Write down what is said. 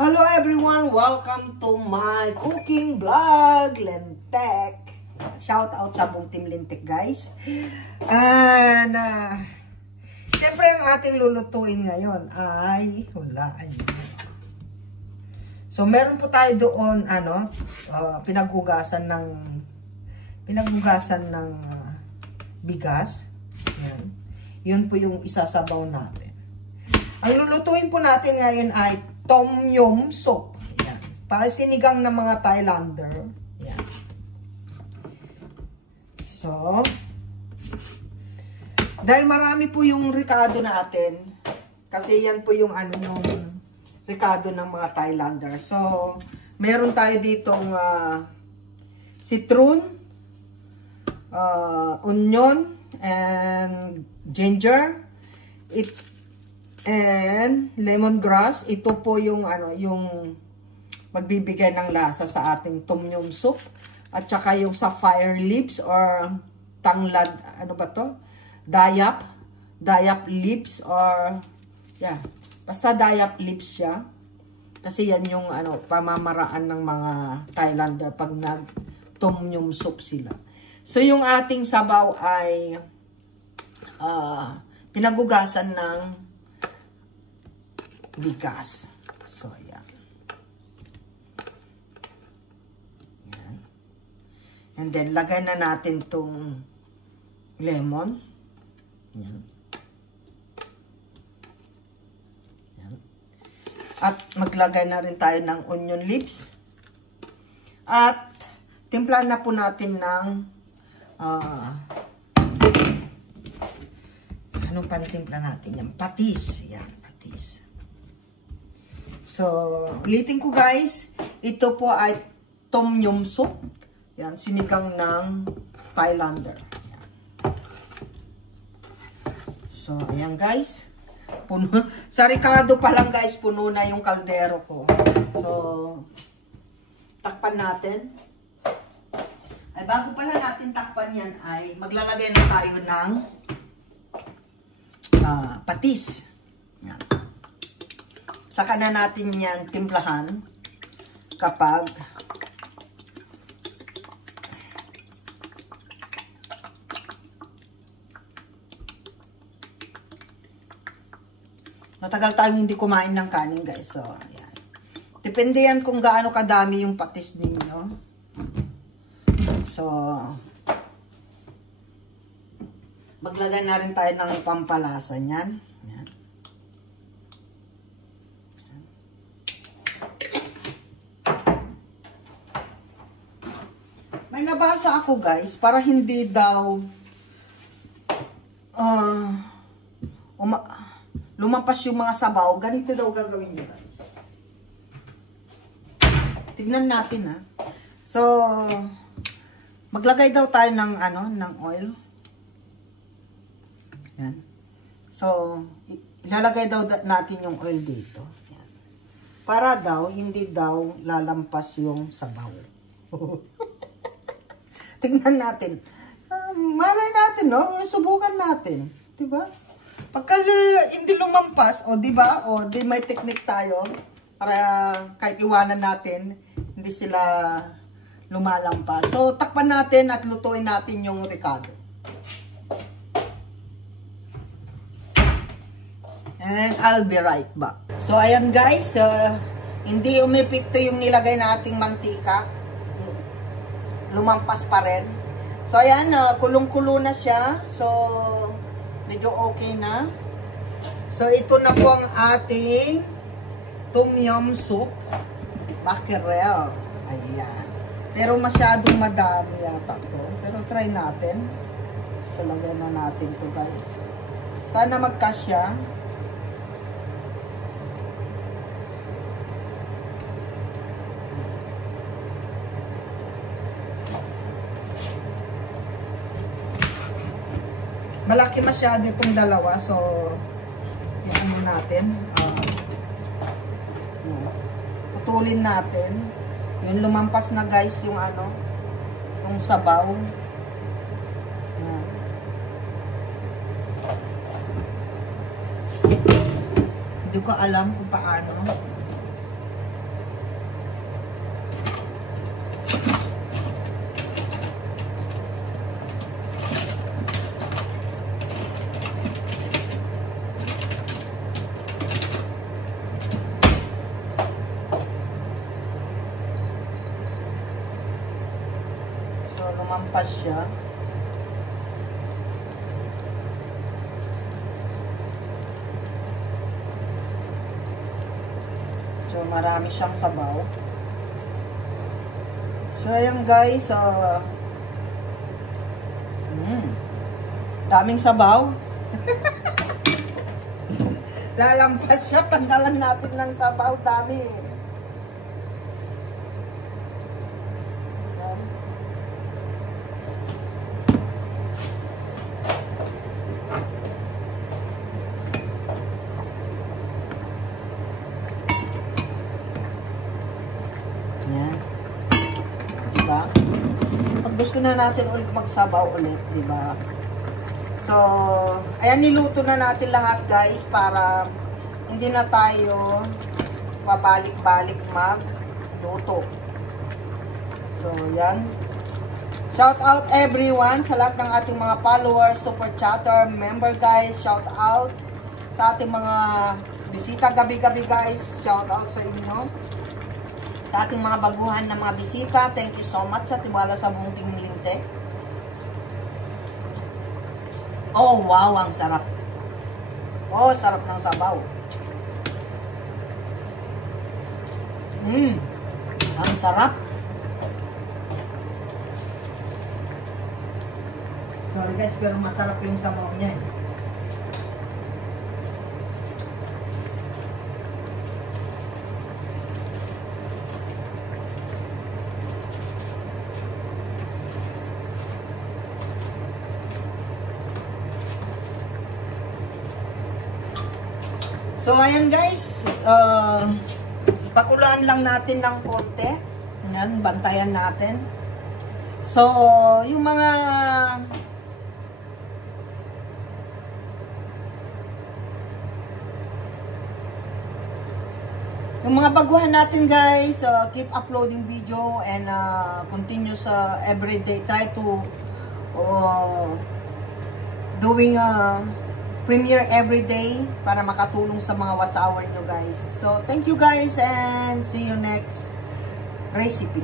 Hello everyone! Welcome to my cooking vlog, Lintek. Shout out sa buong team Lintek, guys. And, siyempre ang ating lulutuin ngayon ay hulaan. So, meron po tayo doon, pinaghugasan ng bigas. Yan. Yun po yung isasabaw natin. Ang lulutuin po natin ngayon ay Tom Yum Soup. Yan. Para sinigang ng mga Thailander. Yan. So, dahil marami po yung ricado natin, kasi yan po yung yung ricado ng mga Thailander. So, meron tayo ditong citron, onion, and ginger, and lemongrass. Ito po yung yung magbibigay ng lasa sa ating tom yum soup. At saka yung sapphire leaves or tanglad, dayap leaves or basta dayap leaves siya. Kasi yan yung pamamaraan ng mga Thailander pag nag tom yum soup sila. So yung ating sabaw ay pinagugasan ng bigas. So, yan. Yan. And then, lagay na natin tong lemon. Yan. Yan. At maglagay na rin tayo ng onion leaves. At, timplahan na po natin ng anong pantimpla natin? Yan, patis. Yan, patis. So, ulitin ko guys, ito po ay Tom Yum Soup. Yan, sinigang ng Thailander. Yan. So, ayan guys. Puno, sa ricado pa lang guys, puno na yung kaldero ko. So, takpan natin. Ay, bago pala natin takpan yan ay maglalagay na tayo ng patis. Yan. Saka na natin yan timplahan kapag matagal tayo hindi kumain ng kanin guys. So, ayan. Depende yan kung gaano kadami yung patis ninyo. So, maglagay na rin tayo ng pampalasa niyan. Ayan. May nabasa ako guys, para hindi daw lumampas yung mga sabaw, ganito daw gagawin nyo guys. Tignan natin ha. So, maglagay daw tayo ng ng oil. Yan. So, ilalagay daw natin yung oil dito. Yan. Para daw, hindi daw lalampas yung sabaw. Tingnan natin. Malay natin, no? Subukan natin. Diba? Pagka hindi lumampas, diba? Di may technique tayo para kahit iwanan natin, hindi sila lumalampas. So, takpan natin at lutuin natin yung ricado. And I'll be right back. So, ayan guys. Hindi umipikto yung nilagay nating mantika. Lumampas pa rin. So, ayan. Kulong-kulo na siya. So, medyo okay na. So, ito na po ang ating Tom Yum Soup. Mackerel. Ayan. Pero masyadong madami yata to. Pero try natin. So, lagyan na natin to guys. Sana magkasya. Malaki masyado itong dalawa. So, yung natin. Putulin natin. Yung lumampas na guys yung yung sabaw. Hindi ko alam kung paano. Lalampas siya. So, marami siyang sabaw. So, ayan guys, daming sabaw. Lalampas siya, tanggalan natin ng sabaw, dami. Yan. Diba? Pag gusto na natin ulit magsabaw ulit, diba? So, ayan, niluto na natin lahat guys para hindi na tayo pabalik-balik magluto. So, yan. Shout out everyone sa lahat ng ating mga followers, super chatter, member guys. Shout out sa ating mga bisita gabi-gabi guys. Shout out sa inyo. Sa ating mga baguhan na mga bisita, thank you so much sa tiwala sa buong Team Linte. Oh, wow, ang sarap. Oh, sarap ng sabaw. Ang sarap. Sorry guys, pero masarap yung sabaw niya. So, ayan guys, pakulaan lang natin ng konti. Ayan, bantayan natin. So, yung mga baguhan natin guys, keep uploading video and continue sa everyday. Try to doing premiere every day para makatulong sa mga watch hour nyo guys. So, thank you guys and see you next recipe.